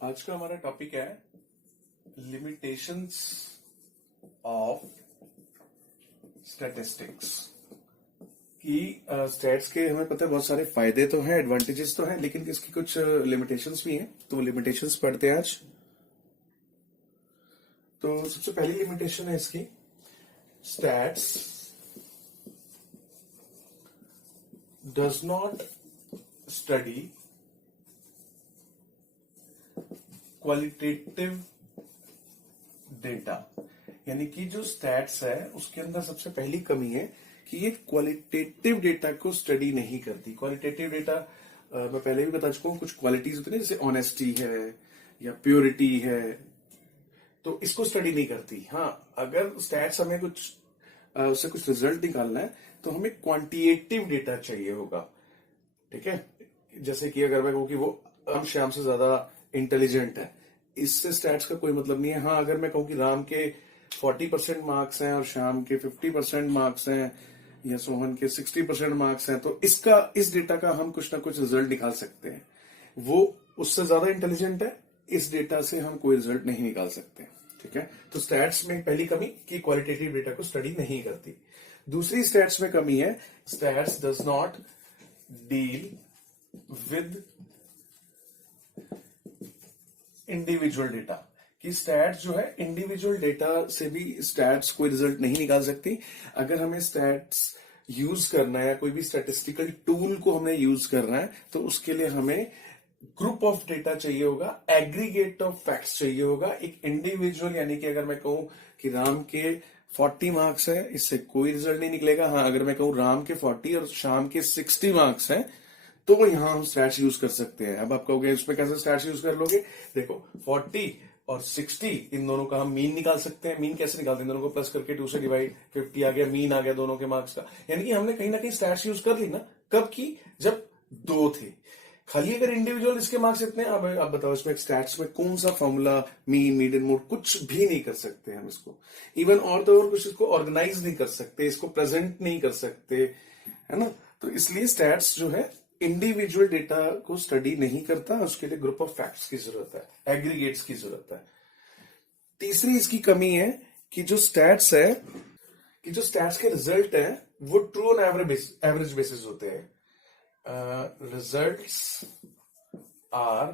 आज का हमारा टॉपिक है लिमिटेशंस ऑफ स्टैटिस्टिक्स कि स्टैट्स के हमें पता है बहुत सारे फायदे तो हैं, एडवांटेजेस तो हैं, लेकिन इसकी कुछ लिमिटेशंस भी हैं। तो लिमिटेशंस पढ़ते हैं आज। तो सबसे पहली लिमिटेशन है इसकी, stats does not study qualitative data. यानी कि जो स्टैट्स है उसके अंदर सबसे पहली कमी है कि ये क्वालिटेटिव डेटा को स्टडी नहीं करती। क्वालिटेटिव डेटा मैं पहले भी बता चुका हूं, कुछ क्वालिटीज होती है जैसे ऑनेस्टी है या प्योरिटी है, तो इसको स्टडी नहीं करती। हाँ, अगर स्टैट्स हमें कुछ उससे कुछ रिजल्ट निकालना है तो हमें क्वांटिटेटिव डेटा चाहिए होगा। ठीक है, जैसे कि अगर मैं कहूँ कि वो राम श्याम से ज्यादा इंटेलिजेंट है, इससे स्टैट्स का कोई मतलब नहीं है। हाँ, अगर मैं कहूँ कि राम के 40% मार्क्स हैं और श्याम के 50% मार्क्स हैं या सोहन के 60% मार्क्स हैं, तो इस डेटा का हम कुछ ना कुछ रिजल्ट निकाल सकते हैं। वो उससे ज्यादा इंटेलिजेंट है, इस डेटा से हम कोई रिजल्ट नहीं निकाल सकते। ठीक है, तो स्टैट्स में पहली कमी कि क्वालिटेटिव डेटा को स्टडी नहीं करती। दूसरी स्टैट्स में कमी है, stats does not deal with individual data. कि स्टैट्स जो है इंडिविजुअल डेटा से भी स्टैट्स कोई रिजल्ट नहीं निकाल सकती। अगर हमें स्टैट्स यूज करना है, कोई भी स्टैटिस्टिकल टूल को हमें यूज करना है, तो उसके लिए हमें ग्रुप ऑफ डेटा चाहिए होगा, एग्रीगेट ऑफ फैक्ट्स चाहिए होगा। एक इंडिविजुअल, यानी कि अगर मैं कहूं कि राम के 40 मार्क्स है, इससे कोई रिजल्ट नहीं निकलेगा। हाँ, अगर मैं कहूं राम के 40 और श्याम के 60 मार्क्स हैं, तो यहां हम स्टैट्स यूज कर सकते हैं। अब आप कहोगे उसमें कैसे स्टैट्स यूज कर लोगे? देखो, 40 और 60 इन दोनों का हम मीन निकाल सकते हैं। मीन कैसे निकालते हैं? दोनों को प्लस करके 2 से डिवाइड, 50 आ गया, मीन आ गया दोनों के मार्क्स का। यानी कि हमने कहीं ना कहीं स्टैट्स यूज कर ली ना। कब की? जब 2 थे। खाली अगर इंडिविजुअल इसके मार्क्स इतने, अब आप बताओ इसमें स्टैट्स में कौन सा फॉर्मूला, मीन, मीडियन, मोड, कुछ भी नहीं कर सकते हम इसको। इवन और तो और कुछ इसको ऑर्गेनाइज नहीं कर सकते, इसको प्रेजेंट नहीं कर सकते, है ना। तो इसलिए स्टैट्स जो है इंडिविजुअल डेटा को स्टडी नहीं करता, उसके लिए ग्रुप ऑफ फैक्ट्स की जरूरत है, एग्रीगेट्स की जरूरत है। तीसरी इसकी कमी है कि जो स्टैट्स के रिजल्ट है वो ट्रू ऑन एवरेज बेसिस होते हैं। Results are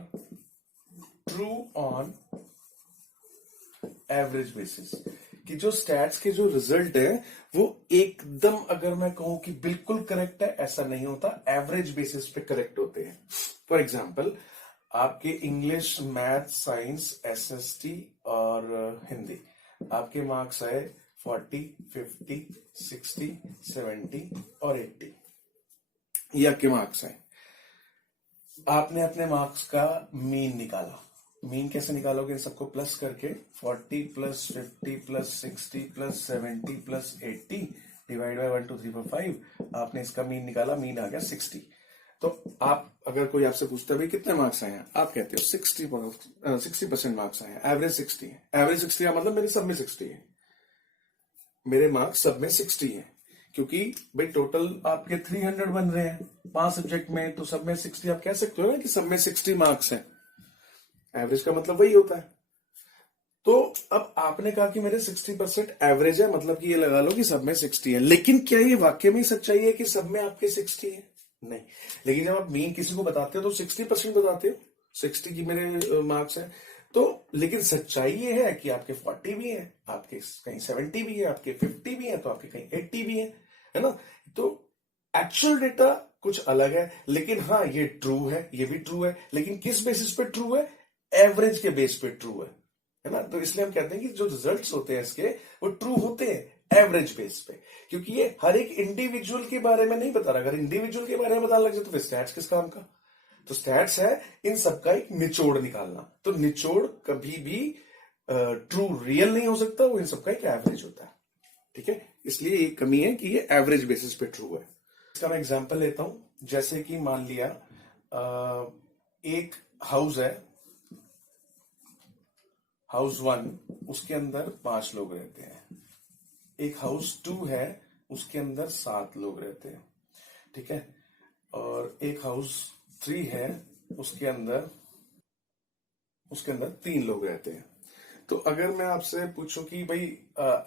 true on average basis. कि जो स्टैट्स के जो रिजल्ट है वो एकदम, अगर मैं कहूं कि बिल्कुल करेक्ट है, ऐसा नहीं होता। एवरेज बेसिस पे करेक्ट होते हैं। फॉर एग्जांपल, आपके इंग्लिश, मैथ, साइंस, एसएसटी और हिंदी, आपके मार्क्स आए 40, 50, 60, 70 और 80, ये आपके मार्क्स हैं। आपने अपने मार्क्स का मीन निकाला। मीन कैसे निकालोगे? इन सबको प्लस करके 40 plus 50 plus 60 plus 70 plus 80 divide by 1 2 3 4 5, आपने इसका मीन निकाला, मीन आ गया 60। तो आप, अगर कोई आपसे पूछता है भाई कितने मार्क्स आए हैं, आप कहते हो 60% मार्क्स आए हैं, एवरेज 60 है। एवरेज 60 का मतलब मेरे सब में 60 है, मेरे मार्क्स सब में 60 है। क्योंकि भाई टोटल आपके 300 बन रहे हैं 5 सब्जेक्ट में, तो सब में 60 आप कह सकते हो ना कि सब में 60 मार्क्स हैं। एवरेज का मतलब वही होता है। तो अब आपने कहा कि मेरे 60% एवरेज है, मतलब कि ये लगा लो कि सब में 60 है। लेकिन क्या ये वाकई में सच्चाई है कि सब में आपके 60 है? नहीं। लेकिन जब आप मीन किसी को बताते हो तो 60% बताते हो, 60 की मेरे मार्क्स है। तो लेकिन सच्चाई ये है कि आपके 40 भी है, आपके कहीं 70 भी है, आपके 50 भी है, तो आपके कहीं 80 भी है ना। तो एक्चुअल डेटा कुछ अलग है, लेकिन हाँ ये ट्रू है, ये भी ट्रू है। लेकिन किस बेसिस पे ट्रू है? एवरेज के बेस पे ट्रू है ना। तो इसलिए हम कहते हैं कि जो रिजल्ट्स होते हैं इसके, वो ट्रू होते हैं एवरेज बेस पे, क्योंकि ये हर एक इंडिविजुअल के बारे में नहीं बता रहा। अगर इंडिविजुअल के बारे में बताने लग जाए तो फिर स्टैट्स किस काम का? तो स्टैट्स है इन सबका एक निचोड़ निकालना। तो निचोड़ कभी भी ट्रू रियल नहीं हो सकता, वो इन सबका एक एवरेज होता है। ठीक है, इसलिए एक कमी है कि ये एवरेज बेसिस पे ट्रू है। इसका मैं एग्जांपल लेता हूं। जैसे कि मान लिया एक हाउस है, हाउस 1, उसके अंदर 5 लोग रहते हैं। एक हाउस 2 है, उसके अंदर 7 लोग रहते हैं। ठीक है, और एक हाउस 3 है, उसके अंदर उसके अंदर 3 लोग रहते हैं। तो अगर मैं आपसे पूछूं कि भाई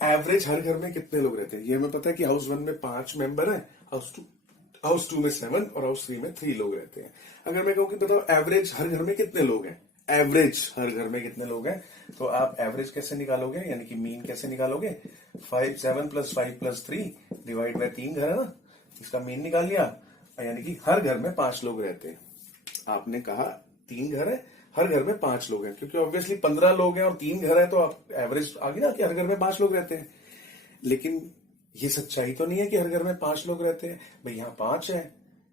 एवरेज हर घर में कितने लोग रहते हैं, ये हमें पता है कि हाउस 1 में 5 मेंबर है, हाउस 2 में 7 और हाउस 3 में 3 लोग रहते हैं। अगर मैं कहूं कि बताओ एवरेज हर घर में कितने लोग हैं, एवरेज हर घर में कितने लोग हैं, तो आप एवरेज कैसे निकालोगे, यानी कि मीन कैसे निकालोगे? 7 + 5 + 3 डिवाइड बाय 3 घर है ना, इसका मीन निकाल लिया, यानी कि हर घर में 5 लोग रहते हैं। आपने कहा 3 घर है, हर घर में 5 लोग हैं, क्योंकि ऑब्वियसली 15 लोग हैं और 3 घर है, तो आप एवरेज आ गई ना कि हर घर में 5 लोग रहते हैं। लेकिन ये सच्चाई तो नहीं है कि हर घर में 5 लोग रहते हैं। भाई यहाँ 5 है,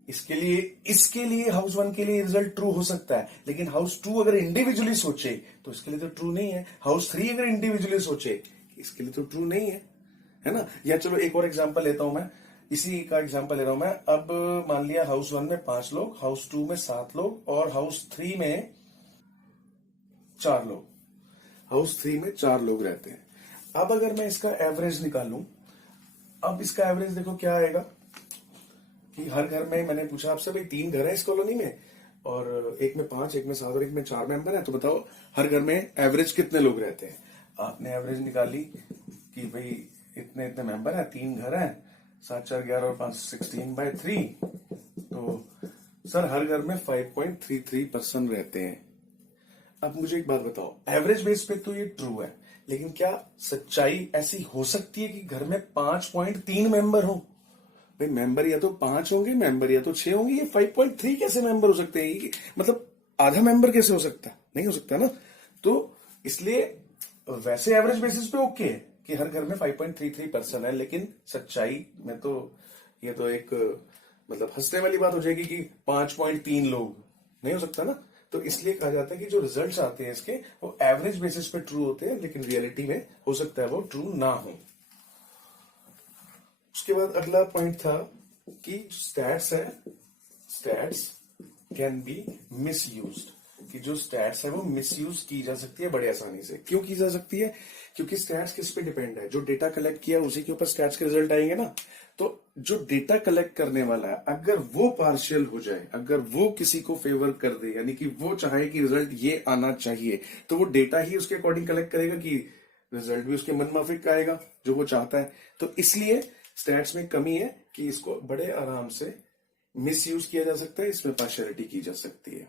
इसके लिए हाउस 1 के लिए रिजल्ट ट्रू हो सकता है, लेकिन हाउस 2 अगर इंडिविजुअली सोचे तो इसके लिए तो ट्रू नहीं है। हाउस 3 अगर इंडिविजुअली सोचे इसके लिए तो ट्रू नहीं है ना। या चलो एक और एग्जांपल लेता हूं मैं, इसी का एग्जांपल ले रहा हूं मैं। अब मान लिया हाउस 1 में 5 लोग, हाउस 2 में 7 लोग और हाउस 3 में 4 लोग, हाउस 3 में 4 लोग रहते हैं। अब अगर मैं इसका एवरेज निकालूं, अब इसका एवरेज देखो क्या आएगा कि हर घर में, मैंने पूछा आपसे भाई 3 घर है इस कॉलोनी में और एक में 5, एक में 7 और एक में 4 मेंबर है, तो बताओ हर घर में एवरेज कितने लोग रहते हैं। आपने एवरेज निकाली कि भाई इतने इतने मेंबर है, 3 घर है, 7 4 11 और 5 16/3, तो सर हर घर में 5.33% रहते हैं। अब मुझे एक बात बताओ, एवरेज बेस पे तो ये ट्रू है, लेकिन क्या सच्चाई ऐसी हो सकती है कि घर में 5.3 मेंबर हो? भाई मेंबर या तो 5 होंगे, मेंबर या तो 6 होंगे, ये 5.3 कैसे मेंबर हो सकते हैं? मतलब आधा मेंबर कैसे हो सकता है? नहीं हो सकता ना। तो इसलिए वैसे एवरेज बेसिस पे ओके है कि हर घर में 5.33% है, लेकिन सच्चाई में तो ये तो एक मतलब हंसने वाली बात हो जाएगी कि 5.3 लोग, नहीं हो सकता ना। तो इसलिए कहा जाता है कि जो रिजल्ट्स आते हैं इसके वो एवरेज बेसिस पे ट्रू होते हैं, लेकिन रियलिटी में हो सकता है वो ट्रू ना हो। उसके बाद अगला पॉइंट था कि स्टैट्स है, स्टैट्स कैन बी मिसयूज्ड, कि जो स्टैट्स है वो मिसयूज की जा सकती है बड़े आसानी से। क्यों की जा सकती है? क्योंकि स्टैट्स किस पे डिपेंड है? जो डेटा कलेक्ट किया उसी के ऊपर स्टैट्स के रिजल्ट आएंगे ना। तो जो डेटा कलेक्ट करने वाला है अगर वो पार्शियल हो जाए, अगर वो किसी को फेवर कर दे, यानी कि वो चाहे कि रिजल्ट ये आना चाहिए, तो वो डेटा ही उसके अकॉर्डिंग कलेक्ट करेगा कि रिजल्ट भी उसके मन माफिक का आएगा जो वो चाहता है। तो इसलिए स्टैट्स में कमी है कि इसको बड़े आराम से मिसयूज किया जा सकता है, इसमें पार्शियलिटी की जा सकती है।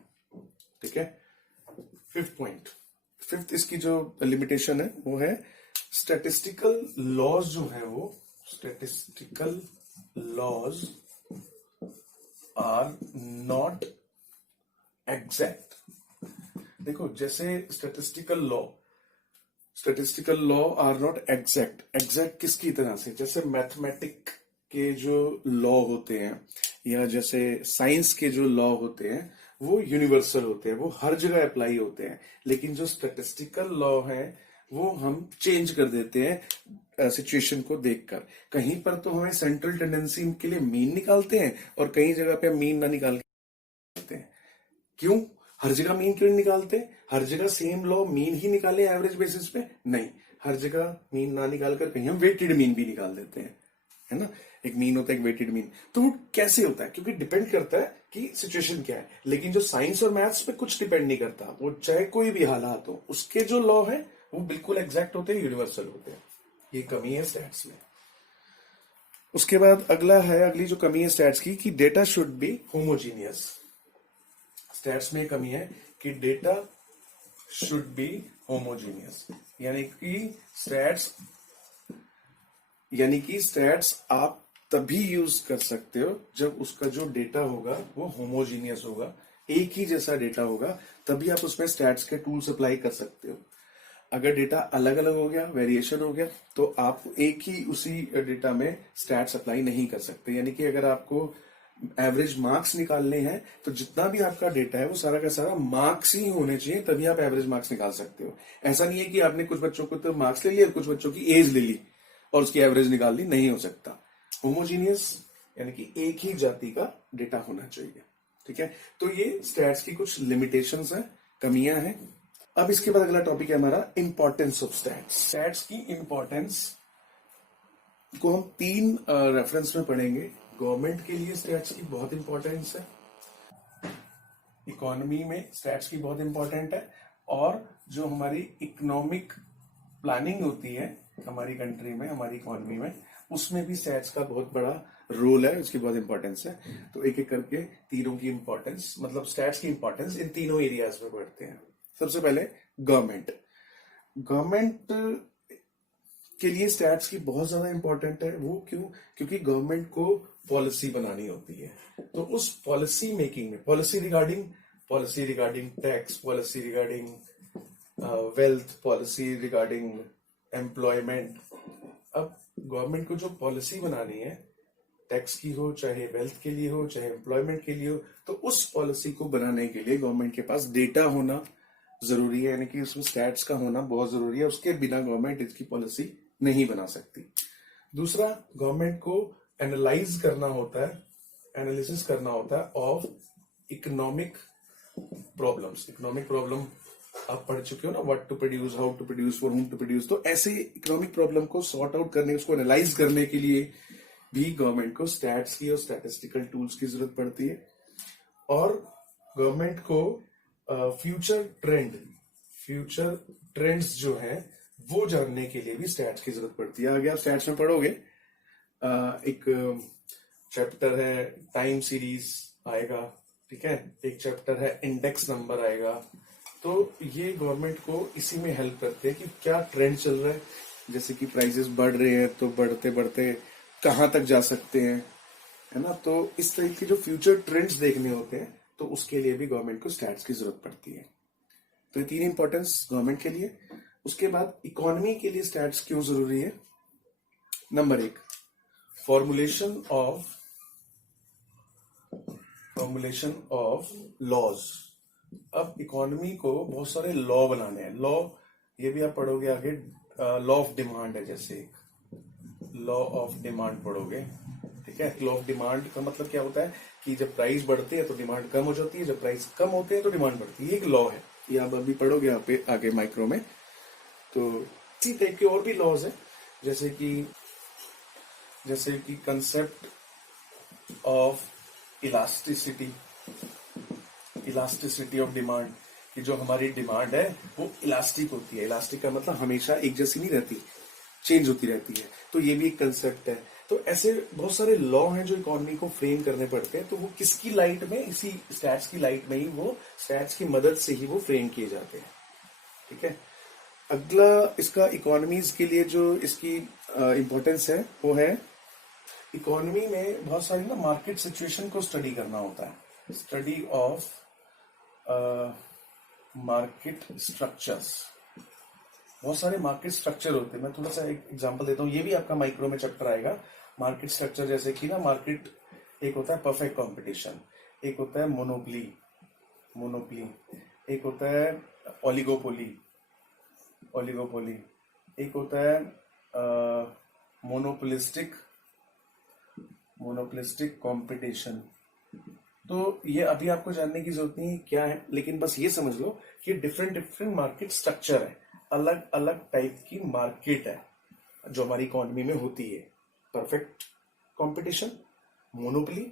ठीक है। फिफ्थ पॉइंट, फिफ्थ इसकी जो लिमिटेशन है वो है स्टैटिस्टिकल लॉज जो है वो, statistical laws are not exact. देखो जैसे statistical law are not exact, exact किसकी तरह से? जैसे मैथमेटिक के जो लॉ होते हैं या जैसे साइंस के जो लॉ होते हैं वो यूनिवर्सल होते हैं, वो हर जगह अप्लाई होते हैं। लेकिन जो स्टैटिस्टिकल लॉ है वो हम चेंज कर देते हैं सिचुएशन को देखकर। कहीं पर तो हमें सेंट्रल टेंडेंसी के लिए मीन निकालते हैं और कई जगह पे मीन ना निकाल के हैं। क्यों हर जगह मीन क्यों नहीं निकालते? हर जगह सेम लॉ मीन ही निकाले एवरेज बेसिस पे? नहीं, हर जगह मीन ना निकालकर कहीं हम वेटेड मीन भी निकाल देते हैं, है ना। एक मीन होता है, एक वेटेड मीन। तो वो कैसे होता है? क्योंकि डिपेंड करता है कि सिचुएशन क्या है। लेकिन जो साइंस और मैथ्स पे कुछ डिपेंड नहीं करता, वो चाहे कोई भी हालात हो, उसके जो लॉ है वो बिल्कुल एग्जैक्ट होते हैं, यूनिवर्सल होते हैं। ये कमी है स्टैट्स में। उसके बाद अगला है, अगली जो कमी है स्टैट्स की, कि data should be homogeneous. Stats में कमी है कि डेटा शुड बी होमोजीनियस, यानी कि स्टैट्स आप तभी यूज कर सकते हो जब उसका जो डेटा होगा वो होमोजीनियस होगा, एक ही जैसा डेटा होगा, तभी आप उसमें स्टैट्स के टूल्स अप्लाई कर सकते हो। अगर डेटा अलग अलग हो गया, वेरिएशन हो गया, तो आप एक ही उसी डेटा में स्टैट्स अप्लाई नहीं कर सकते। यानी कि अगर आपको एवरेज मार्क्स निकालने हैं तो जितना भी आपका डेटा है वो सारा का सारा मार्क्स ही होने चाहिए, तभी आप एवरेज मार्क्स निकाल सकते हो। ऐसा नहीं है कि आपने कुछ बच्चों को तो मार्क्स ले लिया, कुछ बच्चों की एज ले ली और उसकी एवरेज निकाल ली, नहीं हो सकता। होमोजीनियस यानी कि एक ही जाति का डेटा होना चाहिए। ठीक है, तो ये स्टैट्स की कुछ लिमिटेशंस हैं, कमियां हैं। अब इसके बाद अगला टॉपिक है हमारा इंपॉर्टेंस ऑफ स्टैट्स। स्टैट्स की इंपॉर्टेंस को हम 3 रेफरेंस में पढ़ेंगे। गवर्नमेंट के लिए स्टैट्स की बहुत इंपॉर्टेंस है, इकोनॉमी में स्टैट्स की बहुत इंपॉर्टेंट है, और जो हमारी इकोनॉमिक प्लानिंग होती है हमारी कंट्री में, हमारी इकोनॉमी में, उसमें भी स्टैट्स का बहुत बड़ा रोल है, उसकी बहुत इंपॉर्टेंस है। तो एक एक करके तीनों की इंपॉर्टेंस, मतलब स्टैट्स की इंपॉर्टेंस इन तीनों एरियाज में बढ़ते हैं। सबसे पहले गवर्नमेंट। गवर्नमेंट के लिए स्टैट्स की बहुत ज्यादा इंपॉर्टेंट है। वो क्यों? क्योंकि गवर्नमेंट को पॉलिसी बनानी होती है। तो उस पॉलिसी मेकिंग में, policy regarding tax, policy regarding wealth, policy regarding employment. अब गवर्नमेंट को जो पॉलिसी बनानी है, टैक्स की हो, चाहे वेल्थ के लिए हो, चाहे एम्प्लॉयमेंट के लिए हो, तो उस पॉलिसी को बनाने के लिए गवर्नमेंट के पास डेटा होना जरूरी है, यानी कि उसमें स्टैट्स का होना बहुत जरूरी है। उसके बिना गवर्नमेंट इसकी पॉलिसी नहीं बना सकती। दूसरा, गवर्नमेंट को एनालाइज करना होता है, एनालिसिस करना होता है of economic problems. Economic problem आप पढ़ चुके हो ना, what to produce, how to produce, for whom to produce. तो ऐसे इकोनॉमिक प्रॉब्लम को सॉर्ट आउट करने, उसको एनालाइज करने के लिए भी गवर्नमेंट को स्टैट्स की और स्टैटिस्टिकल टूल्स की जरूरत पड़ती है। और गवर्नमेंट को फ्यूचर ट्रेंड्स जो है वो जानने के लिए भी स्टैट्स की जरूरत पड़ती है। आगे आप स्टैट्स में पढ़ोगे, एक चैप्टर है टाइम सीरीज आएगा, ठीक है, एक चैप्टर है इंडेक्स नंबर आएगा। तो ये गवर्नमेंट को इसी में हेल्प करते हैं कि क्या ट्रेंड चल रहा है, जैसे कि प्राइसेस बढ़ रहे हैं तो बढ़ते बढ़ते कहां तक जा सकते हैं, है ना। तो इस तरह के जो फ्यूचर ट्रेंड्स देखने होते हैं, तो उसके लिए भी गवर्नमेंट को स्टैट्स की जरूरत पड़ती है। तो ये तीन इंपॉर्टेंस गवर्नमेंट के लिए। उसके बाद इकोनॉमी के लिए स्टैट्स क्यों जरूरी है? नंबर एक, फॉर्मुलेशन ऑफ लॉज। अब इकोनॉमी को बहुत सारे लॉ बनाने हैं। लॉ, ये भी आप पढ़ोगे आगे, लॉ ऑफ डिमांड है, जैसे लॉ ऑफ डिमांड पढ़ोगे, ठीक है। लॉ ऑफ डिमांड का मतलब क्या होता है कि जब प्राइस बढ़ती है तो डिमांड कम हो जाती है, जब प्राइस कम होते हैं तो डिमांड बढ़ती है। एक लॉ है, ये आप अभी पढ़ोगे यहाँ पे आगे माइक्रो में। तो इसी टाइप के और भी लॉज है, जैसे कि concept of elasticity of demand, कि जो हमारी डिमांड है वो इलास्टिक होती है। इलास्टिक का मतलब हमेशा एक जैसी नहीं रहती, चेंज होती रहती है। तो ये भी एक कंसेप्ट है। तो ऐसे बहुत सारे लॉ हैं जो इकोनॉमी को फ्रेम करने पड़ते हैं। तो वो किसकी लाइट में? इसी स्टैट्स की लाइट में ही, वो स्टैट्स की मदद से ही वो फ्रेम किए जाते हैं, ठीक है। अगला इसका इकोनॉमीज के लिए जो इसकी इंपॉर्टेंस है वो है, इकोनॉमी में बहुत सारी ना मार्केट सिचुएशन को स्टडी करना होता है। स्टडी ऑफ मार्केट स्ट्रक्चर्स, बहुत सारे मार्केट स्ट्रक्चर होते हैं। मैं थोड़ा सा एक एग्जांपल देता हूँ, ये भी आपका माइक्रो में चैप्टर आएगा। मार्केट स्ट्रक्चर, जैसे कि ना मार्केट, एक होता है परफेक्ट कंपटीशन, एक होता है मोनोपली, एक होता है ओलिगोपोली, एक होता है मोनोपोलिस्टिक कंपटीशन। तो ये अभी आपको जानने की जरूरत नहीं है क्या है, लेकिन बस ये समझ लो कि डिफरेंट मार्केट स्ट्रक्चर है, अलग अलग टाइप की मार्केट है जो हमारी इकोनॉमी में होती है। Perfect competition, monopoly,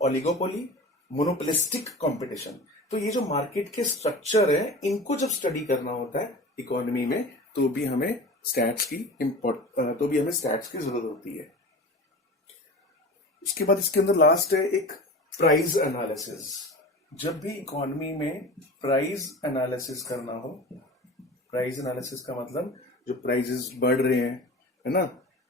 oligopoly, monopolistic competition. तो ये जो मार्केट के स्ट्रक्चर है, इनको जब स्टडी करना होता है इकोनॉमी में, तो भी हमें स्टैट्स की जरूरत होती है। उसके बाद इसके अंदर लास्ट है एक प्राइस एनालिसिस। जब भी इकोनॉमी में प्राइस एनालिसिस करना हो, प्राइस एनालिसिस का मतलब जो प्राइसेस बढ़ रहे हैं, है ना,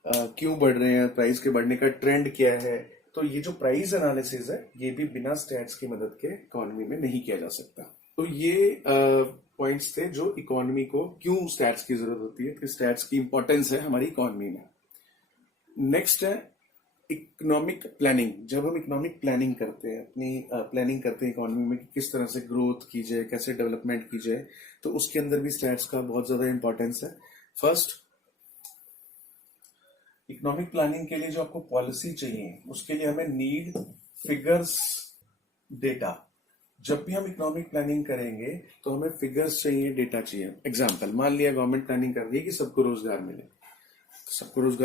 क्यों बढ़ रहे हैं, प्राइस के बढ़ने का ट्रेंड क्या है, तो ये जो प्राइस एनालिसिस है, ये भी बिना स्टैट्स की मदद के इकोनॉमी में नहीं किया जा सकता। तो ये पॉइंट्स थे जो इकोनॉमी को क्यों स्टैट्स की जरूरत होती है, कि स्टैट्स की इंपॉर्टेंस है हमारी इकोनॉमी में। नेक्स्ट है इकोनॉमिक प्लानिंग। जब हम इकोनॉमिक प्लानिंग करते हैं, अपनी प्लानिंग करते हैं इकोनॉमी में कि किस तरह से ग्रोथ की जाए, कैसे डेवलपमेंट की जाए, तो उसके अंदर भी स्टैट्स का बहुत ज्यादा इंपॉर्टेंस है। फर्स्ट, इकोनॉमिक प्लानिंग के लिए जो आपको पॉलिसी चाहिए, उसके लिए हमें नीड फिगर्स, डेटा। जब भी हम इकोनॉमिक प्लानिंग करेंगे तो हमें फिगर्स चाहिए, डेटा चाहिए। एग्जाम्पल, मान लिया गवर्नमेंट प्लानिंग कर रही है कि सबको रोजगार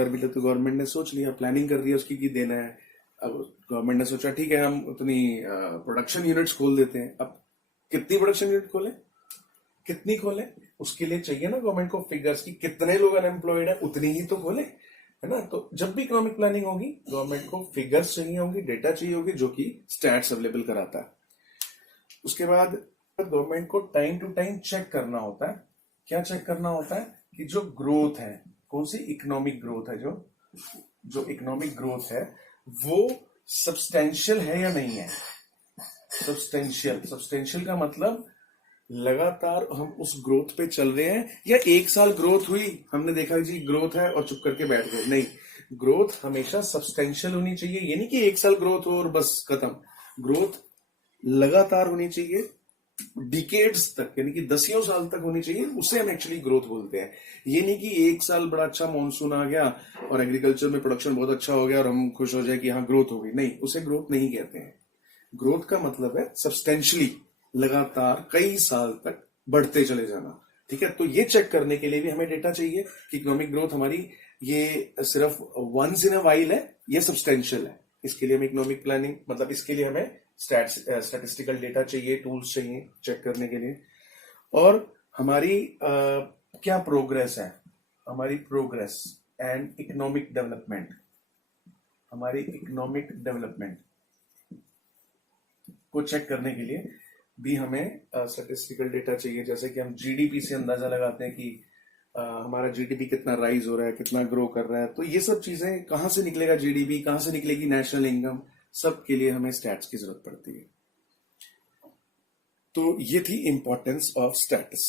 मिले, तो गवर्नमेंट ने सोच लिया, प्लानिंग कर रही है उसकी कि देना है। अब गवर्नमेंट ने सोचा ठीक है, हम उतनी प्रोडक्शन यूनिट्स खोल देते हैं। अब कितनी प्रोडक्शन यूनिट खोले? कितनी खोले, उसके लिए चाहिए ना गवर्नमेंट को फिगर्स की, कितने लोग अनएम्प्लॉयड है उतनी ही तो खोले, है ना। तो जब भी इकोनॉमिक प्लानिंग होगी गवर्नमेंट को फिगर्स चाहिए होंगी, डेटा चाहिए होगी, जो कि स्टैट्स अवेलेबल कराता है। उसके बाद गवर्नमेंट को टाइम टू टाइम चेक करना होता है। क्या चेक करना होता है कि जो ग्रोथ है, कौन सी इकोनॉमिक ग्रोथ है, जो इकोनॉमिक ग्रोथ है वो सब्सटेंशियल है या नहीं है। सब्सटेंशियल का मतलब लगातार हम उस ग्रोथ पे चल रहे हैं, या एक साल ग्रोथ हुई, हमने देखा जी ग्रोथ है और चुप करके बैठ गए, नहीं। ग्रोथ हमेशा सब्सटेंशियल होनी चाहिए। ये नहीं कि एक साल ग्रोथ हो और बस खत्म। ग्रोथ लगातार होनी चाहिए, डिकेड्स तक, यानी कि दसियों साल तक होनी चाहिए, उसे हम एक्चुअली ग्रोथ बोलते हैं। ये नहीं कि एक साल बड़ा अच्छा मॉनसून आ गया और एग्रीकल्चर में प्रोडक्शन बहुत अच्छा हो गया और हम खुश हो जाए कि हाँ ग्रोथ हो गई, नहीं, उसे ग्रोथ नहीं कहते हैं। ग्रोथ का मतलब है सब्सटेंशियली, लगातार कई साल तक बढ़ते चले जाना। ठीक है, तो ये चेक करने के लिए भी हमें डेटा चाहिए कि इकोनॉमिक ग्रोथ हमारी ये सिर्फ वंस इन अ वाइल है, ये सब्सटेंशियल है। इसके लिए हमें इकोनॉमिक प्लानिंग, मतलब इसके लिए हमें स्टैटिस्टिकल डेटा चाहिए, टूल्स चाहिए चेक करने के लिए। और हमारी क्या प्रोग्रेस है, हमारी प्रोग्रेस एंड इकोनॉमिक डेवलपमेंट, हमारी इकोनॉमिक डेवलपमेंट को चेक करने के लिए भी हमें स्टैटिस्टिकल डेटा चाहिए। जैसे कि हम जीडीपी से अंदाजा लगाते हैं कि हमारा जीडीपी कितना राइज हो रहा है, कितना ग्रो कर रहा है, तो ये सब चीजें कहां से निकलेगा जीडीपी, कहां से निकलेगी नेशनल इनकम, सब के लिए हमें स्टैट्स की जरूरत पड़ती है। तो ये थी इंपॉर्टेंस ऑफ स्टैटिस।